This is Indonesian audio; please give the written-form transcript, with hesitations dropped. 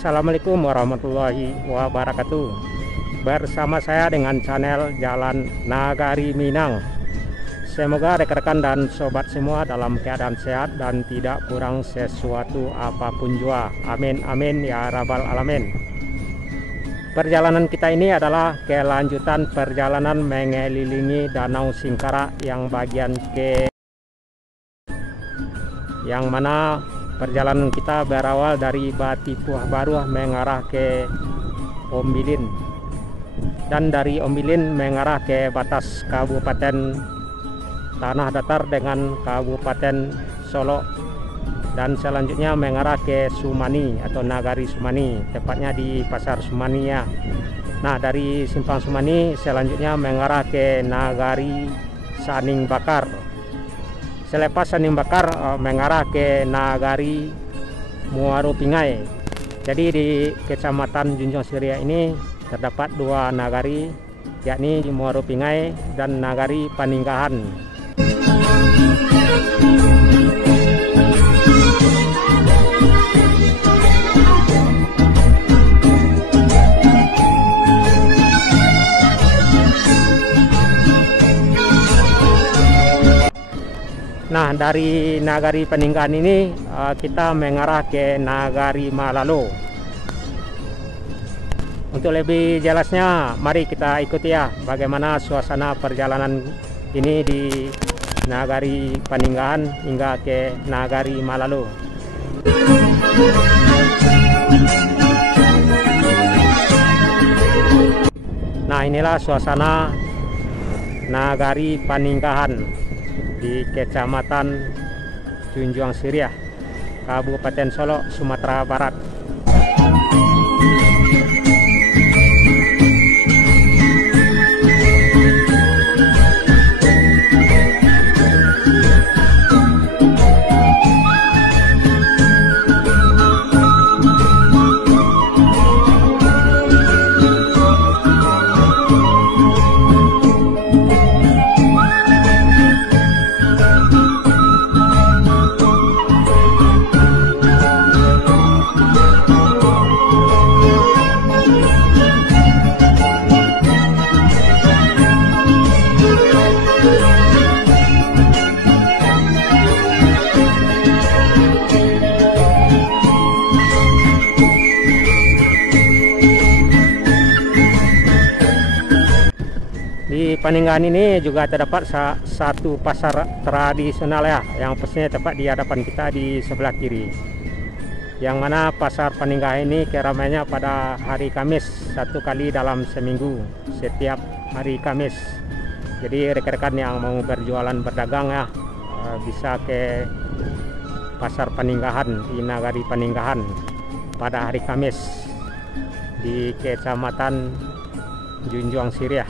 Assalamualaikum warahmatullahi wabarakatuh. Bersama saya dengan channel Jalan Nagari Minang. Semoga rekan-rekan dan sobat semua dalam keadaan sehat dan tidak kurang sesuatu apapun jua. Amin amin ya rabbal alamin. Perjalanan kita ini adalah kelanjutan perjalanan mengelilingi Danau Singkara yang bagian ke, yang mana perjalanan kita berawal dari Batipuah Baru mengarah ke Ombilin, dan dari Ombilin mengarah ke batas Kabupaten Tanah Datar dengan Kabupaten Solo, dan selanjutnya mengarah ke Sumani atau Nagari Sumani, tepatnya di Pasar Sumani ya. Nah, dari Simpang Sumani selanjutnya mengarah ke Nagari Saning Bakar. Selepas Saning Bakar mengarah ke Nagari Muaro Pingai. Jadi di Kecamatan Junjung Siria ini terdapat dua nagari, yakni Muaro Pingai dan Nagari Paninggahan. Nah, dari Nagari Paninggahan ini kita mengarah ke Nagari Malalo. Untuk lebih jelasnya, mari kita ikuti ya bagaimana suasana perjalanan ini di Nagari Paninggahan hingga ke Nagari Malalo. Nah, inilah suasana Nagari Paninggahan di Kecamatan Junjung Siria, Kabupaten Solo, Sumatera Barat. Di Paninggahan ini juga terdapat satu pasar tradisional ya, yang pastinya tepat di hadapan kita di sebelah kiri. Yang mana pasar Paninggahan ini keramaiannya pada hari Kamis, satu kali dalam seminggu, setiap hari Kamis. Jadi rekan-rekan yang mau berjualan berdagang ya bisa ke pasar Paninggahan di Nagari Paninggahan pada hari Kamis di Kecamatan Junjung Siria.